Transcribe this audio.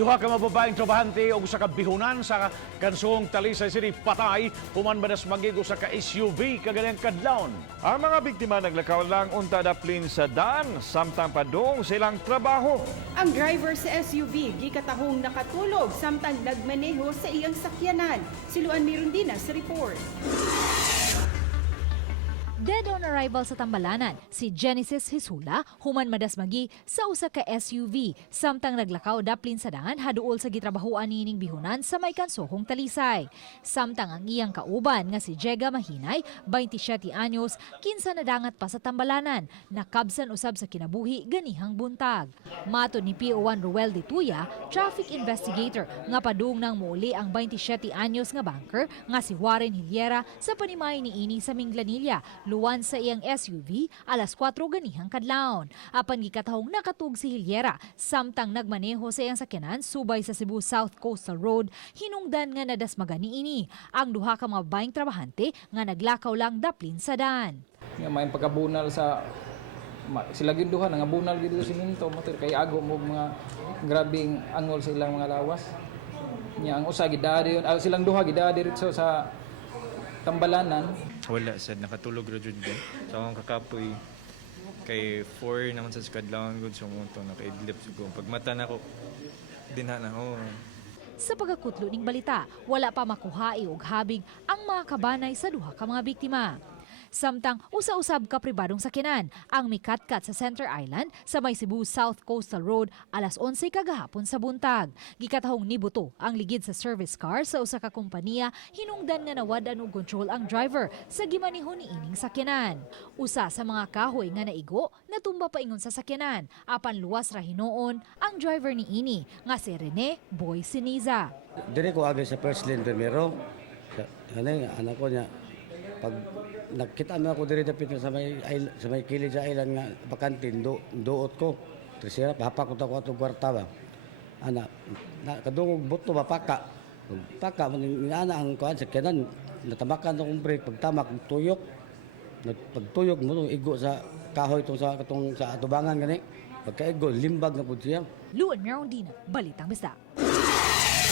Duha ka mababaeng trabahante o usa ka bihonan sa kansong Talisay City patay human banas magigo sa ka SUV kaganyang kadlawon. Ang mga biktima naglakaw lang unta daplin sa daan samtang padung silang trabaho. Ang driver sa SUV gikatahong nakatulog samtang nagmaneho sa iyang sakyanan. Siluan ni Rondina sa report. Dead on arrival sa Tambalanan, si Genesis Hisula human madasmagi sa usa ka SUV samtang naglakaw daplin sa daan haduol sa gitrabahoan nining bihonan sa may Cansojong Talisay. Samtang ang iyang kauban nga si Jega Mahinay, 27 anyos, kinsa nadangat pa sa Tambalanan, nakabsan usab sa kinabuhi ganihang buntag. Mato ni PO1 Ruel de Tuya, traffic investigator nga padung nang muuli ang 27 anyos nga banker nga si Warren Hilliera sa panimay ni ini sa Minglanilla. Luwan sa iyang SUV alas 4 ganihang kadlawon. Apan gikatahong nakatug si Hilliera samtang nagmaneho sa iyang sakyanan subay sa Cebu South Coastal Road, hinungdan nga nadasmagan niini ang duha ka mga baeng trabahante nga naglakaw lang daplin sa daan. Nga may pagkabunal sa sila gid duha nga bunal gid sa siminto motor kay ago mo mga grabing angol sa ilang mga lawas. Nya ang usa gidari silang duha gidari diretso sa Tambalanan. Wala sad nakatulog ra jud ko. Sa akong kakapoy kay 4 naman sa kadlawon gud sumunto nakaidlip ko. Pag mata nako dinha na ho. Sa pagkakutlo ning balita, wala pa makuhai og habig ang mga kabanay sa duha ka mga biktima. Samtang usa-usab ka pribadong sakyanan ang mikatkat sa Center Island sa may Cebu South Coastal Road alas 11 kagahapon sa buntag. Gikatahong nibuto ang ligid sa service car sa usa ka kompanya, hinungdan nga nawadan og control ang driver sa gimanihon ni ining sakyanan. Usa sa mga kahoy nga naigo natumba pa ingon sa sakyanan, apan luwas ra hinuon ang driver ni ini nga si Rene Boy Siniza. Dire ko agay sa first lane primero. Anak ko niya pag nakita mo ako diri dapit sa may kilid sa island nga bakantin duot ko. Tresera papak ko ta ko atong kwarta ba. Ana kadungog buto ba paka. Paka man ana ang kuan sa kanan natamakan akong brake pagtamak tuyok. Pagtuyok mo igo sa kahoy tong sa atubangan gani. Pagkaigo limbag na pud siya. Luan Rondina, Balitang Bisdak.